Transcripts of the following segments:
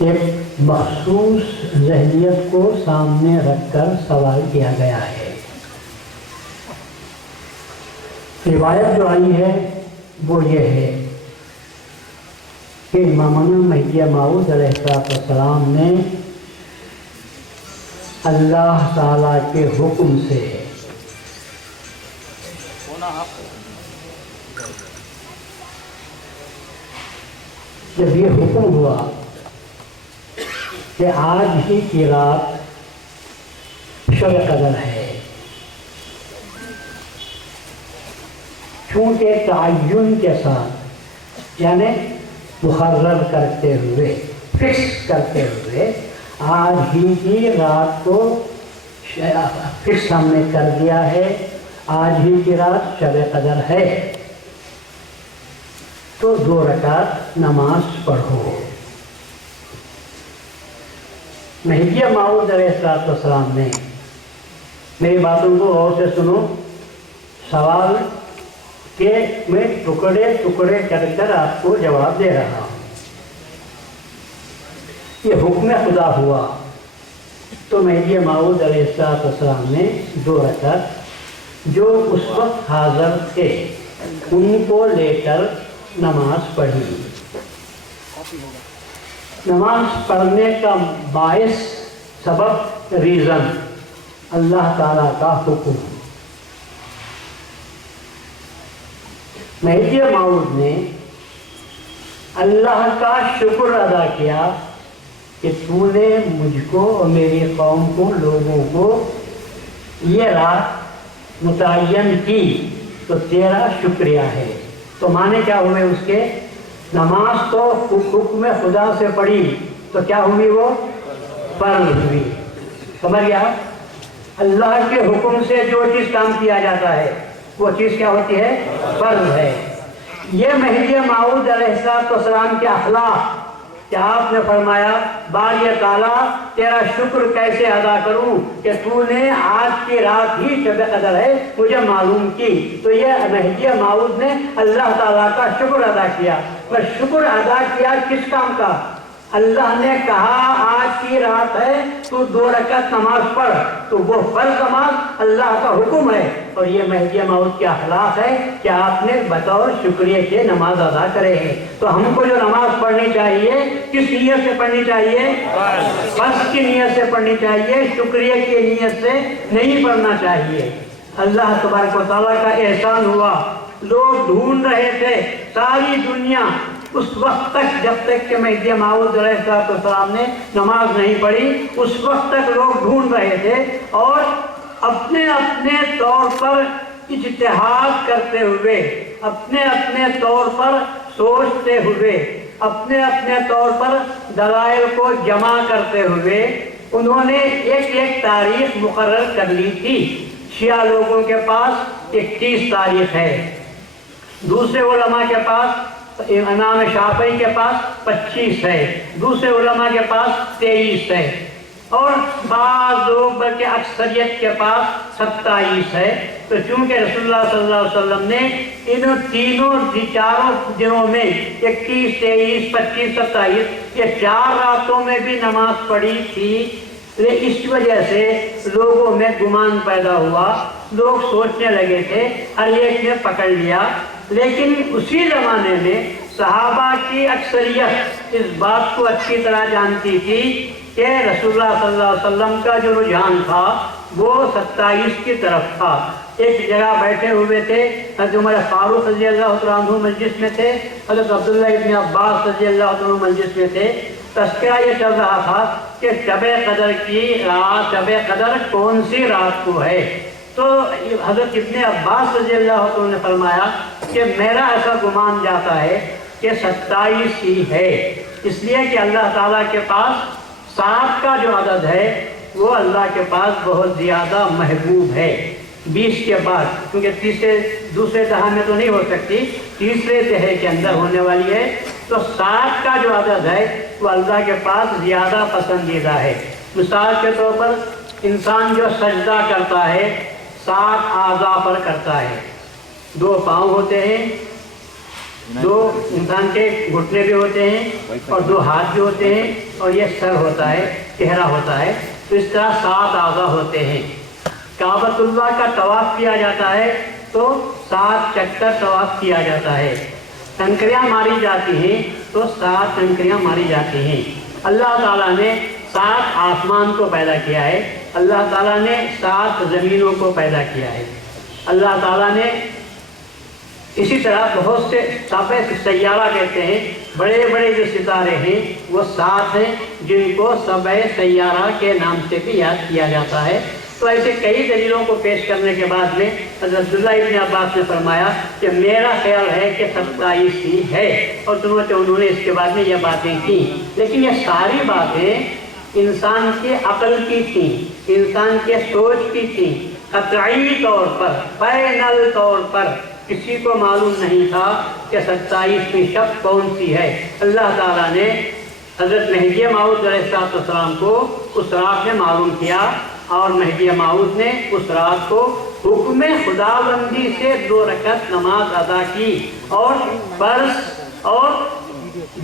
ایک مخصوص ذہنیت کو سامنے رکھ کر سوال کیا گیا ہے۔ روایت جو آئی ہے وہ یہ ہے کہ امامنا مہدی موعود علیہ السلام نے اللہ تعالیٰ کے حکم سے جب یہ حکم ہوا کہ آج ہی کی رات شب قدر ہے، چونکہ تعین کے ساتھ یعنی مقرر کرتے ہوئے، فکس کرتے ہوئے آج ہی کی رات کو فکس ہم نے کر دیا ہے، آج ہی کی رات شب قدر ہے، تو 2 رکعت نماز پڑھو۔ مہدی موعود علیہ السلام نے، میری باتوں کو غور سے سنو، سوال کہ میں ٹکڑے ٹکڑے کر کر آپ کو جواب دے رہا ہوں۔ یہ حکم خدا ہوا تو مہدی موعود علیہ السلام نے 2 رکعت جو اس وقت حاضر تھے ان کو لے کر نماز پڑھی۔ نماز پڑھنے کا باعث، سبب، ریزن اللہ تعالیٰ کا حکم۔ مہدی موعود نے اللہ کا شکر ادا کیا کہ تو نے مجھ کو اور میری قوم کو، لوگوں کو یہ رات متعین کی تو تیرا شکریہ ہے۔ تو معنی کیا ہوئے اس کے؟ نماز تو حکم خدا سے پڑھی تو کیا ہوئی؟ وہ فرض ہوئی۔ سمجھ گیا؟ اللہ کے حکم سے جو چیز کام کیا جاتا ہے وہ چیز کیا ہوتی ہے؟ فرض ہے۔ یہ مہدی موعود علیہ السلام کے اخلاق کہ آپ نے فرمایا باری تعالیٰ تیرا شکر کیسے ادا کروں کہ تو نے آج کی رات ہی شب قدر ہے مجھے معلوم کی۔ تو یہ مہدی موعود نے اللہ تعالیٰ کا شکر ادا کیا۔ پر شکر ادا کیا کس کام کا؟ اللہ نے کہا آج کی رات ہے تو 2 رکعت نماز پڑھ، تو وہ فرض نماز اللہ کا حکم ہے۔ اور یہ مہدی موعود کے اخلاق ہے کہ آپ نے بطور شکریہ کے نماز ادا کرے ہیں۔ تو ہم کو جو نماز پڑھنی چاہیے کس نیت سے پڑھنی چاہیے؟ فرض کی نیت سے پڑھنی چاہیے، شکریہ کی نیت سے نہیں پڑھنا چاہیے۔ اللہ تبارک و تعالیٰ کا احسان ہوا، لوگ ڈھونڈ رہے تھے ساری دنیا اس وقت تک جب تک کہ مہدی موعود علیہ السلام نے نماز نہیں پڑھی، اس وقت تک لوگ ڈھونڈ رہے تھے اور اپنے اپنے طور پر اجتہاد کرتے ہوئے، اپنے اپنے طور پر سوچتے ہوئے، اپنے اپنے طور پر دلائل کو جمع کرتے ہوئے انہوں نے ایک تاریخ مقرر کر لی تھی۔ شیعہ لوگوں کے پاس 21 تاریخ ہے، دوسرے علماء کے پاس، امام شافعی کے پاس 25 ہے، دوسرے علماء کے پاس 23 ہے، اور بعض لوگ بلکہ اکثریت کے پاس 27 ہے۔ تو چونکہ رسول اللہ صلی اللہ علیہ وسلم نے ان چاروں دنوں میں 21، 23، 25، 27 یہ 4 راتوں میں بھی نماز پڑھی تھی، اس وجہ سے لوگوں میں گمان پیدا ہوا، لوگ سوچنے لگے تھے ہر ایک نے پکڑ لیا۔ لیکن اسی زمانے میں صحابہ کی اکثریت اس بات کو اچھی طرح جانتی تھی کہ رسول اللہ صلی اللہ علیہ وسلم کا جو رجحان تھا وہ 27 کی طرف تھا۔ ایک جگہ بیٹھے ہوئے تھے، حضرت عمر فاروق رضی اللہ عنہ مجلس میں تھے، حضرت عبداللہ ابن عباس رضی اللہ عنہ مجلس میں تھے۔ تذکرہ یہ چل رہا تھا کہ شب قدر کی رات، شب قدر کون سی رات کو ہے؟ تو حضرت ابن عباس رضی اللہ عنہ نے فرمایا کہ میرا ایسا گمان جاتا ہے کہ 27 ہی ہے، اس لیے کہ اللہ تعالیٰ کے پاس 7 کا جو عدد ہے وہ اللہ کے پاس بہت زیادہ محبوب ہے 20 کے بعد، کیونکہ دوسرے دہا میں تو نہیں ہو سکتی، تیسرے دہے کے اندر ہونے والی ہے۔ تو 7 کا جو عدد ہے وہ اللہ کے پاس زیادہ پسندیدہ ہے۔ مثال کے طور پر انسان جو سجدہ کرتا ہے 7 اعضاء پر کرتا ہے، 2 پاؤں ہوتے ہیں، دو انسان کے گھٹنے بھی ہوتے ہیں اور دو ہاتھ بھی ہوتے ہیں اور یہ سر ہوتا ہے، چہرہ ہوتا ہے، تو اس طرح 7 اعضاء ہوتے ہیں۔ کعبۃ اللہ کا طواف کیا جاتا ہے تو 7 چکر طواف کیا جاتا ہے، کنکریاں ماری جاتی ہیں تو 7 کنکریاں ماری جاتی ہیں۔ اللہ تعالیٰ نے 7 آسمان کو پیدا کیا ہے، اللہ تعالیٰ نے 7 زمینوں کو پیدا کیا ہے، اللہ تعالیٰ نے اسی طرح بہت سے سابع سیارہ کہتے ہیں، بڑے بڑے جو ستارے ہیں وہ 7 ہیں جن کو سابع سیارہ کے نام سے بھی یاد کیا جاتا ہے۔ تو ایسے کئی دلیلوں کو پیش کرنے کے بعد میں حضرت عبداللہ ابن عباس نے فرمایا کہ میرا خیال ہے کہ 27 ہی ہے، اور چنانچہ انہوں نے اس کے بعد میں یہ باتیں کی، لیکن یہ ساری باتیں انسان کے عقل کی تھیں، انسان کے سوچ کی تھیں، قطعی طور پر، فائنل طور پر کسی کو معلوم نہیں تھا کہ 27ویں شب کون سی ہے۔ اللہ تعالیٰ نے حضرت مہدی موعود علیہ السلام کو اس رات میں معلوم کیا، اور مہدی موعود نے اس رات کو حکم خداوندی سے 2 رکعت نماز ادا کی، اور فرض اور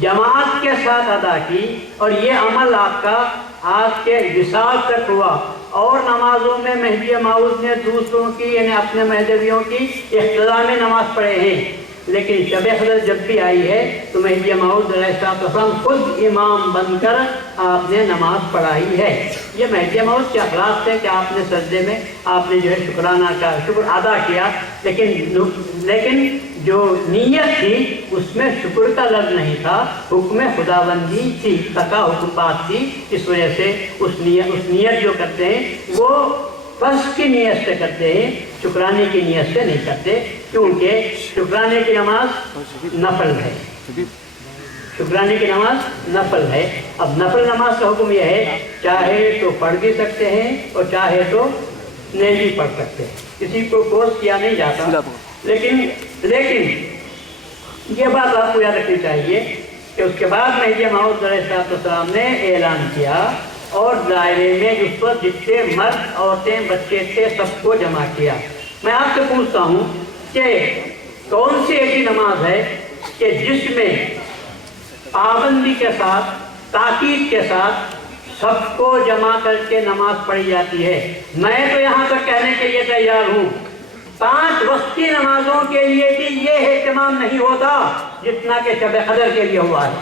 جماعت کے ساتھ ادا کی، اور یہ عمل آپ کا آج کے وصال تک ہوا۔ اور نمازوں میں مہدی موعود نے دوسروں کی یعنی اپنے مہدویوں کی اقتداء میں نماز پڑھے ہیں، لیکن شب قدر جب بھی آئی ہے تو مہدی موعود علیہ السلام خود امام بن کر آپ نے نماز پڑھائی ہے۔ یہ مہدی موعود کے اخلاق تھے کہ آپ نے سجدے میں آپ نے جو ہے شکرانہ کا شکر ادا کیا، لیکن جو نیت تھی اس میں شکر کا لفظ نہیں تھا، حکم خداوندی تھی، تقا حکومات تھی، اس وجہ سے اس نیت جو کرتے ہیں وہ فرض کی نیت سے کرتے ہیں، شکرانے کی نیت سے نہیں کرتے، کیونکہ شکرانے کی نماز نفل ہے، شکرانے کی نماز نفل ہے۔ اب نفل نماز کا حکم یہ ہے چاہے تو پڑھ بھی سکتے ہیں اور چاہے تو نہیں بھی پڑھ سکتے، کسی کو فورس کیا نہیں جاتا، لیکن یہ بات آپ کو یاد رکھنی چاہیے کہ اس کے بعد مہدی موعود علیہ السلام نے اعلان کیا، اور دائرے میں اس وقت جتنے مرد عورتیں بچے تھے سب کو جمع کیا۔ میں آپ سے پوچھتا ہوں کہ کون سی ایسی نماز ہے کہ جس میں پابندی کے ساتھ، تاکید کے ساتھ سب کو جمع کر کے نماز پڑھی جاتی ہے؟ میں تو یہاں تک کہنے کے لیے تیار ہوں 5 وقتی نمازوں کے لیے بھی یہ اہتمام نہیں ہوتا جتنا کہ شب قدر کے لیے ہوا ہے۔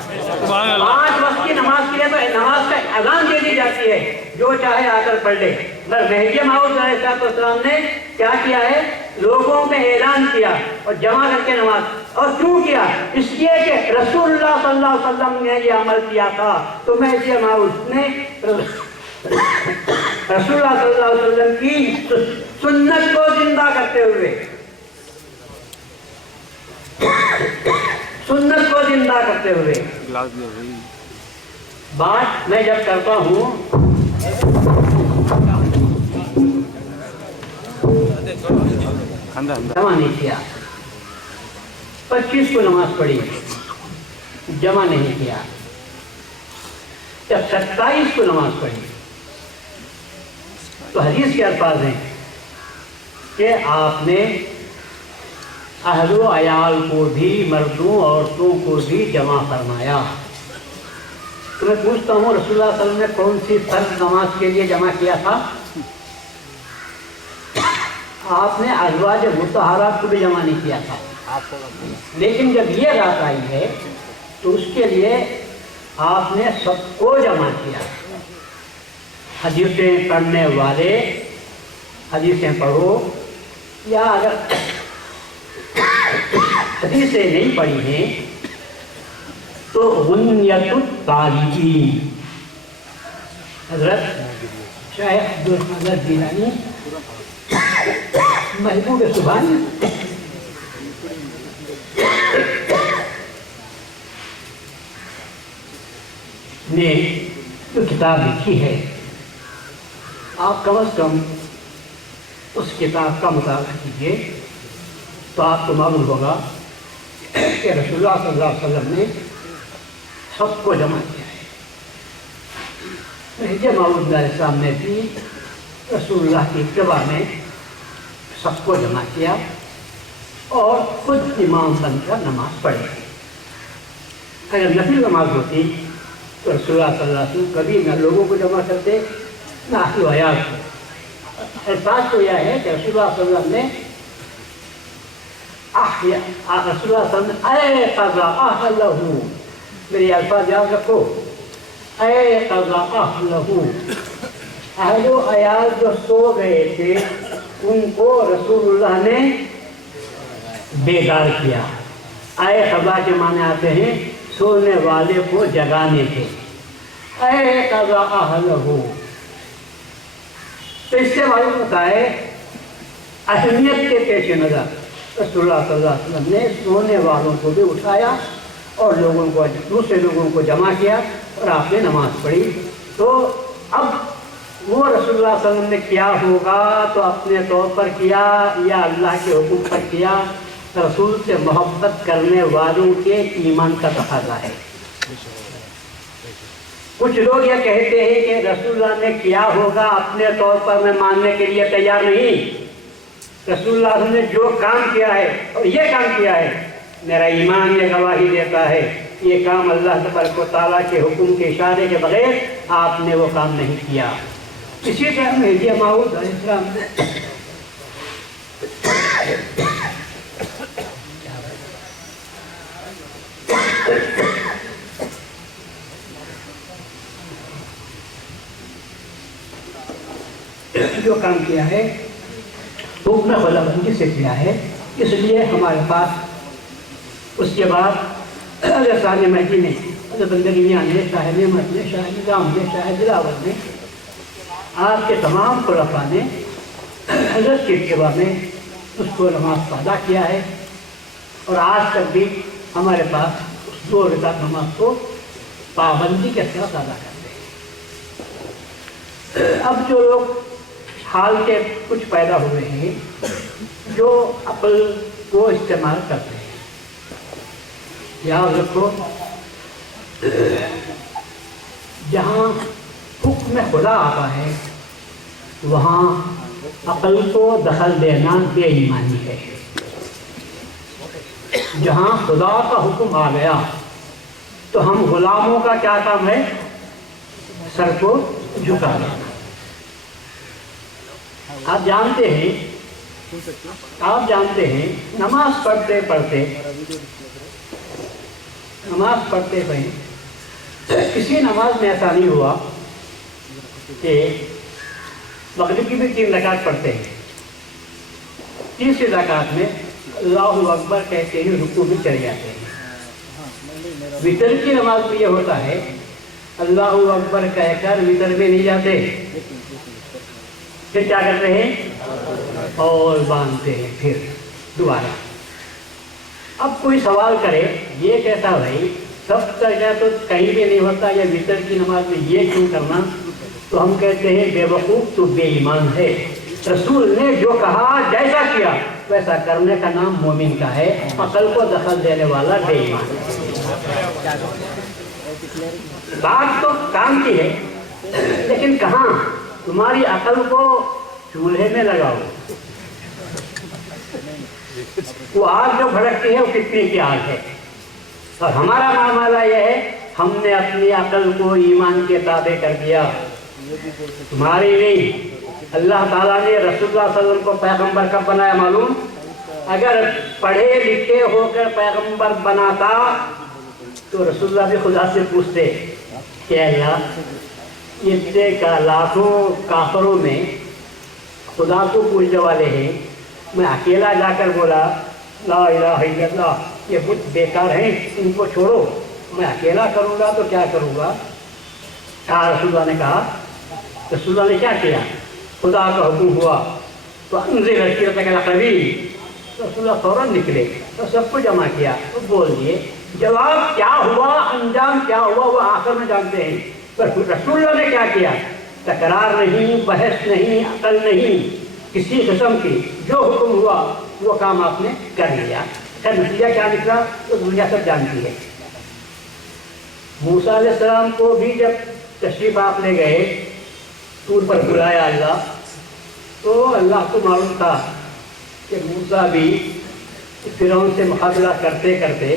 5 وقت کی نماز کے لیے تو نماز کا اذان دے دی جاتی ہے، جو چاہے آ کر پڑھ لے، مگر مہدی موعود علیہ السلام نے کیا کیا ہے؟ لوگوں میں اعلان کیا اور جمع کر کے نماز، اور کیوں کیا؟ اس لیے کہ رسول اللہ صلی اللہ علیہ وسلم نے یہ عمل کیا تھا، تو مہدی موعود نے رسول اللہ صلی اللہ علیہ وسلم کی سنت کو زندہ کرتے ہوئے، سنت کو زندہ کرتے ہوئے بات میں جب کرتا ہوں جمع نہیں کیا، 25 کو نماز پڑھی، جمع نہیں کیا، جب 27 کو نماز پڑھی تو حدیث کے الفاظ ہیں کہ آپ نے اہل و عیال کو بھی، مردوں عورتوں کو بھی جمع فرمایا۔ تو میں پوچھتا ہوں رسول اللہ صلی اللہ علیہ وسلم نے کون سی فرض نماز کے لیے جمع کیا تھا؟ آپ نے ازواج مطہرات کو بھی جمع نہیں کیا تھا، لیکن جب یہ رات آئی ہے تو اس کے لیے آپ نے سب کو جمع کیا۔ حدیثیں پڑھنے والے حدیثیں پڑھو، یا اگر حدیثیں نہیں پڑھی ہیں تو غنیت الطالبین، حضرت شیخ عبدالقادر جیلانی محبوب سبحانی نے جو کتاب لکھی ہے، آپ کم از کم اس کتاب کا مطالعہ کیجیے تو آپ کو معلوم ہوگا کہ رسول اللہ صلی اللہ علیہ وسلم نے سب کو جمع کیا ہے۔ مہدی موعود علیہ السلام نے بھی رسول اللہ کی اتباع میں سب کو جمع کیا، اور خود امام بن کر نماز پڑھے۔ اگر نفل نماز ہوتی تو رسول اللہ صلی اللہ علیہ وسلم کبھی نہ لوگوں کو جمع کرتے نہ اہل و عیال کو۔ الفاظ تو یہ ہے کہ رسول اللہ صلی اللہ علیہ وسلم نے رسول اللہ صلی اللہ علیہ وسلم اے قضا اہلہ، میرے الفاظ یاد رکھو، اے قضا اہلہ، اہل و عیال جو سو گئے تھے ان کو رسول اللہ نے بیدار کیا۔ اے قضا کے معنی آتے ہیں سونے والے کو جگانے کے، اے قضا اہلہ۔ تو اس سے معلوم ہوتا ہے اہمیت کے پیش نظر رسول اللہ صلی اللہ علیہ وسلم نے سونے والوں کو بھی اٹھایا اور دوسرے لوگوں کو جمع کیا اور آپ نے نماز پڑھی۔ تو اب وہ رسول اللہ صلی اللہ علیہ وسلم نے کیا ہوگا تو اپنے طور پر کیا یا اللہ کے حکم پر کیا؟ رسول سے محبت کرنے والوں کے ایمان کا تقاضا ہے۔ کچھ لوگ یہ کہتے ہیں کہ رسول اللہ نے کیا ہوگا اپنے طور پر میں ماننے کے لیے تیار نہیں، رسول اللہ نے جو کام کیا ہے اور یہ کام کیا ہے میرا ایمان یہ گواہی دیتا ہے یہ کام اللہ تبارک و تعالیٰ کے حکم کے اشارے کے بغیر آپ نے وہ کام نہیں کیا۔ اسی طرح مہدی موعود علیہ السلام جو کام کیا ہے حکم خلا بندی سے کیا ہے، اس لیے ہمارے پاس اس کے بعد حضرت ثانی مہدی نے، حضرت بندگی میاں نے، شاہ نعمت نے، شاہ نظام نے، شاہ دلاور نے، آپ کے تمام خلفاء نے حضرت کے اتباع میں اس کو نماز ادا کیا ہے، اور آج تک بھی ہمارے پاس اس 2 رکعت نماز کو پابندی کے ساتھ ادا کرتے ہیں۔ اب جو لوگ حال کے کچھ پیدا ہوئے ہیں جو عقل کو استعمال کرتے ہیں، یاد رکھو جہاں حکم خدا آتا ہے وہاں عقل کو دخل دینا بے ایمانی ہے۔ جہاں خدا کا حکم آ گیا تو ہم غلاموں کا کیا کام ہے؟ سر کو جھکا دینا۔ آپ جانتے ہیں نماز پڑھتے کسی نماز میں ایسا نہیں ہوا کہ مغرب کی بھی 3 رکعت پڑھتے ہیں، تیسری رکعت میں اللہ اکبر کہتے ہی رکوع میں چلے جاتے ہیں۔ وتر کی نماز میں یہ ہوتا ہے اللہ اکبر کہہ کر وتر میں نہیں جاتے، پھر کیا کرتے ہیں؟ اور باندھتے ہیں پھر دوبارہ۔ اب کوئی سوال کرے یہ کہتا بھائی سب جگہ تو کہیں بھی نہیں ہوتا، یا وتر کی نماز میں یہ کیوں کرنا؟ تو ہم کہتے ہیں بے وقوف تو بے ایمان ہے۔ رسول نے جو کہا جیسا کیا ویسا کرنے کا نام مومن کا ہے، عقل کو دخل دینے والا بے ایمان ہے۔ بات تو کام کی ہے لیکن کہاں؟ تمہاری عقل کو چولہے میں لگاؤ، وہ آگ جو بھڑکتی ہے وہ کتنے کی آگ ہے۔ اور ہمارا معاملہ یہ ہے ہم نے اپنی عقل کو ایمان کے تابع کر دیا، تمہاری نہیں۔ اللہ تعالیٰ نے رسول اللہ صلی اللہ علیہ وسلم کو پیغمبر کب بنایا معلوم؟ اگر پڑھے لکھے ہو کر پیغمبر بناتا تو رسول اللہ بھی خدا سے پوچھتے کہ اللہ اتنے کا لاکھوں کافروں میں خدا کو پوجنے والے ہیں، میں اکیلا جا کر بولا لا الہ الا اللہ یہ بت بیکار ہیں ان کو چھوڑو، میں اکیلا کروں گا تو کیا کروں گا؟ رسول اللہ نے کہا، رسول اللہ نے کیا کیا؟ خدا کا حکم ہوا تو انزل عشیرتک الاقربین، رسول اللہ فوراً نکلے تو سب کو جمع کیا تو بول دیے۔ جواب کیا ہوا، انجام کیا ہوا وہ آخر میں جانتے ہیں، پر رسول اللہ نے کیا کیا؟ تکرار نہیں، بحث نہیں، عقل نہیں کسی قسم کی، جو حکم ہوا وہ کام آپ نے کر لیا۔ پھر نتیجہ کیا نکلا تو دنیا سب جانتی ہے۔ موسیٰ علیہ السلام کو بھی جب تشریف آپ لے گئے طور پر بلایا اللہ، تو اللہ کو معلوم تھا کہ موسیٰ بھی فرعون سے مقابلہ کرتے کرتے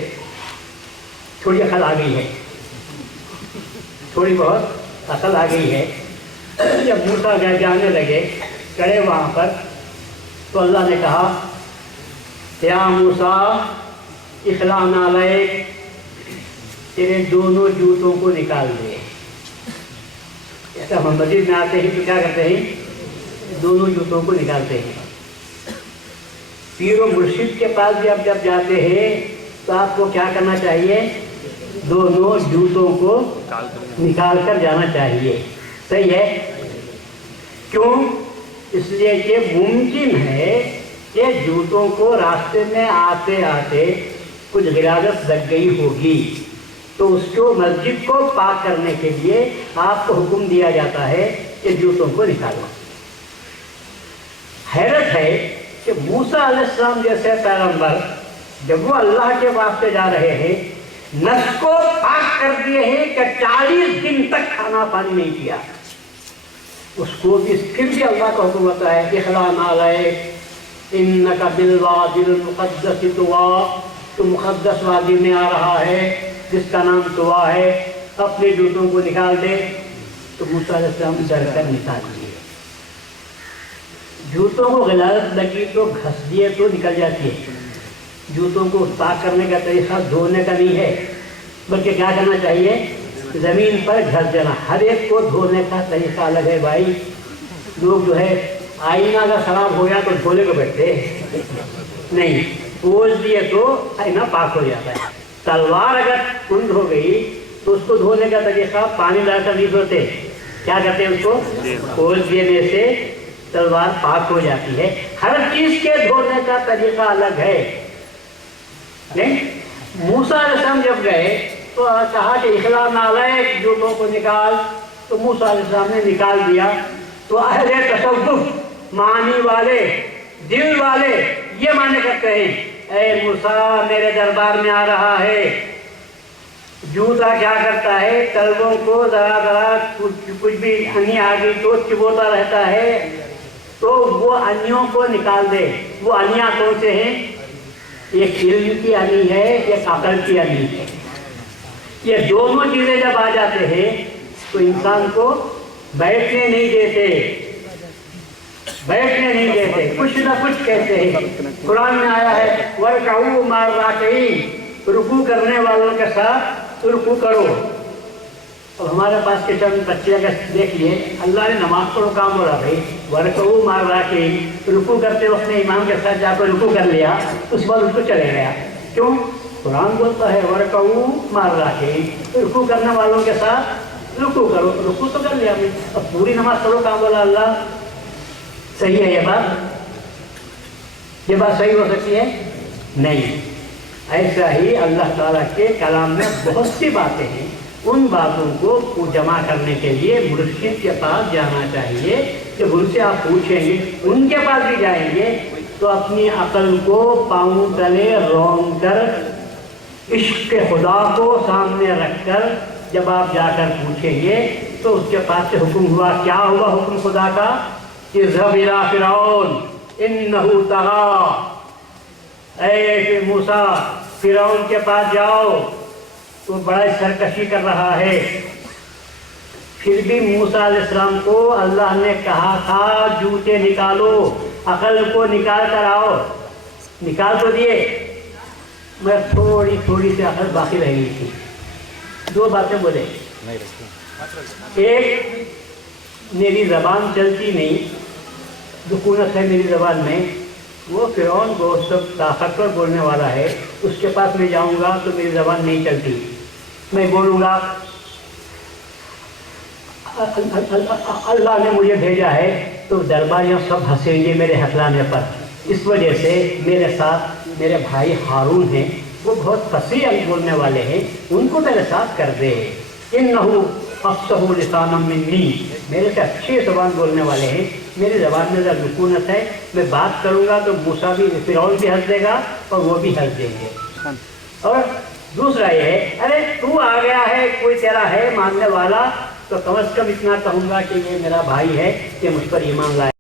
تھوڑی عقل آ گئی ہے، تھوڑی بہت عقل آ گئی ہے۔ جب موسیٰ جانے لگے کڑے وہاں پر، تو اللہ نے کہا یا موسیٰ اخلع نعلیک، تیرے دونوں جوتوں کو نکال دے۔ ایسا مسجد میں آتے ہی تو کیا کرتے ہیں؟ دونوں جوتوں کو نکالتے ہیں۔ پیر و مرشد کے پاس بھی اب جب جاتے ہیں تو آپ کو کیا کرنا چاہیے؟ دونوں جوتوں کو نکال کر جانا چاہیے۔ صحیح ہے؟ کیوں؟ اس لیے کہ ممکن ہے کہ جوتوں کو راستے میں آتے آتے کچھ غلاظت لگ گئی ہوگی، تو اس کو مسجد کو پاک کرنے کے لیے آپ کو حکم دیا جاتا ہے کہ جوتوں کو نکالو۔ حیرت ہے کہ موسیٰ علیہ السلام جیسے پیغمبر جب وہ اللہ کے واسطے جا رہے ہیں، نفس کو پاک کر دیے ہیں کہ 40 دن تک کھانا پانی نہیں کیا، اس کو بھی پھر بھی اللہ کا حکم ہوتا ہے اخلع نعلیک انک بالوادی المقدس طویٰ، تو مقدس وادی میں آ رہا ہے جس کا نام طویٰ ہے، اپنے جوتوں کو نکال دے۔ تو موسیٰ علیہ السلام ڈر کر نکال دیے۔ جوتوں کو غلاظت لگی تو گھس دیے تو نکل جاتی ہے۔ جوتوں کو پاک کرنے کا طریقہ دھونے کا نہیں ہے، بلکہ کیا کرنا چاہیے؟ زمین پر گھس دینا۔ ہر ایک کو دھونے کا طریقہ الگ ہے بھائی۔ لوگ جو ہے آئینہ اگر خراب ہو گیا تو دھونے کو بیٹھتے نہیں، پوچھ دیے تو آئینہ پاک ہو جاتا ہے۔ تلوار اگر کند ہو گئی تو اس کو دھونے کا طریقہ پانی ڈال کر نہیں دھوتے، کیا کرتے ہیں؟ اس کو پوچھ دینے سے تلوار پاک ہو جاتی ہے۔ ہر چیز کے دھونے کا طریقہ الگ ہے۔ نہیں، موسیٰ علیہ السلام جب گئے تو کہا کہ اخلع نعلیک، جوتوں کو نکال، تو موسیٰ علیہ السلام نے نکال دیا۔ تو اہل تصوف، معنی والے، دل والے یہ معنی کرتے ہیں اے موسیٰ میرے دربار میں آ رہا ہے۔ جوتا کیا کرتا ہے؟ تلووں کو ذرا ذرا کچھ بھی انی آ گئی تو چبوتا رہتا ہے، تو وہ انیوں کو نکال دے۔ وہ انیاں کون سے ہیں؟ ایک علم کی انی ہے، ایک عقل کی انی ہے۔ یہ دونوں چیزیں جب آ جاتے ہیں تو انسان کو بیٹھنے نہیں دیتے، بیٹھنے نہیں دیتے، کچھ نہ کچھ کہتے ہیں۔ قرآن میں آیا ہے وَارْكَعُوا مَعَ الرَّاكِعِينَ، رکوع کرنے والوں کے ساتھ رکوع کرو۔ اب ہمارے پاس کے چند بچے اگر دیکھ لیے، اللہ نے نماز پڑھو کام ہو رہا بھائی، وَارْكَعُوا مَعَ الرَّاكِعِينَ، رکوع کرتے وقت نے امام کے ساتھ جا کر رکوع کر لیا، اس بعد اس کو چلے گیا۔ کیوں؟ قرآن بولتا ہے وَارْكَعُوا مَعَ الرَّاكِعِينَ، رکوع کرنے والوں کے ساتھ رکوع کرو۔ رکوع تو کر لیا، اب پوری نماز پڑھو کام بولا اللہ۔ صحیح ہے یہ بات؟ یہ بات صحیح ہو سکتی ہے؟ نہیں۔ ایسا ہی اللہ تعالیٰ کے کلام میں بہت سی باتیں ہیں، ان باتوں کو جمع کرنے کے لیے مرشد کے پاس جانا چاہیے۔ جب ان سے آپ پوچھیں گے، ان کے پاس بھی جائیں گے تو اپنی عقل کو پاؤں تلے رون کر، عشق خدا کو سامنے رکھ کر جب آپ جا کر پوچھیں گے تو اس کے پاس سے حکم ہوا، کیا ہوا حکم خدا کا؟ اذهب الى فرعون انه طغى، اے موسیٰ فرعون کے پاس جاؤ، تو بڑا سرکشی کر رہا ہے۔ پھر بھی موسیٰ علیہ السلام کو اللہ نے کہا تھا جوتے نکالو، عقل کو نکال کر آؤ، نکال تو دیے، مگر تھوڑی تھوڑی سی عقل باقی رہ گئی تھی۔ دو باتیں بولے، ایک میری زبان چلتی نہیں، دکونت ہے میری زبان میں، وہ فرعون کو سب طاقتور بولنے والا ہے، اس کے پاس میں جاؤں گا تو میری زبان نہیں چلتی، میں بولوں گا اللہ نے مجھے بھیجا ہے تو درباریاں سب ہنسیں گے میرے ہتلانے پر۔ اس وجہ سے میرے ساتھ میرے بھائی ہارون ہیں، وہ بہت فصیح بولنے والے ہیں، ان کو میرے ساتھ کر دے۔ انہو افصح لسانا منی، میرے سے اچھی زبان بولنے والے ہیں، میری زبان میں ذرا سکونت ہے، میں بات کروں گا تو موسیٰ بھی، فرعون بھی ہنس دے گا اور وہ بھی ہنس دیں گے۔ اور دوسرا یہ ہے، ارے تو آ گیا ہے، کوئی تیرا ہے ماننے والا، تو کم از کم اتنا کہوں گا کہ یہ میرا بھائی ہے کہ مجھ پر ایمان لائے۔